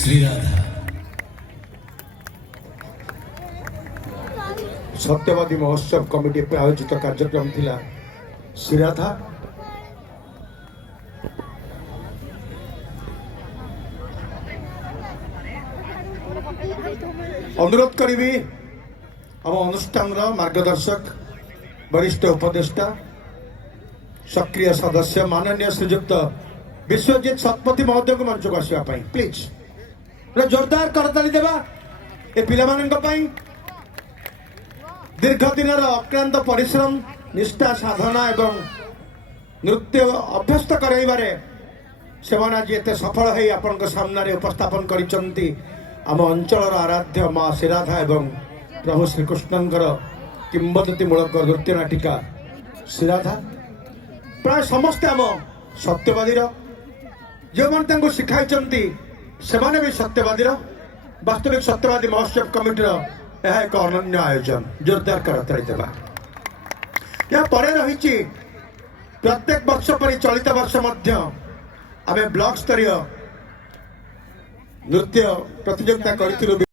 श्रीराधा सत्यवादी महोत्सव कमिटी पे आयोजित कार्यक्रम थिला श्रीराधा अनुरोध करी आम अनुष्ठान मार्गदर्शक वरिष्ठ उपदेष्टा सक्रिय सदस्य माननीय श्रीजुक्त विश्वजीत शतपथी महोदय को मंच को आसवाई प्लीज जोरदार करताली देवा ए पिलामानंई दीर्घ दिन अक्लांत परिश्रम निष्ठा साधना एवं नृत्य अभ्यस्त कराइबारे सेमान आज एते सफल होई आपन सामने उपस्थापन करिसंती आम अंचल आराध्य माँ श्रीराधा एवं प्रभु श्रीकृष्णंकर किंवदंतीमूलक नृत्य नाटिका श्रीराधा प्राय समस्ते आम सत्यवादी जो मैंने शिखाई से भी सत्यवादी वास्तविक सत्यवादी महोत्सव कमिटी यह एक अनन्य आयोजन जोरदार करताली देवा या परे रही प्रत्येक वर्ष पर चलित वर्ष आम ब्लॉक स्तरीय नृत्य प्रतियोगिता कर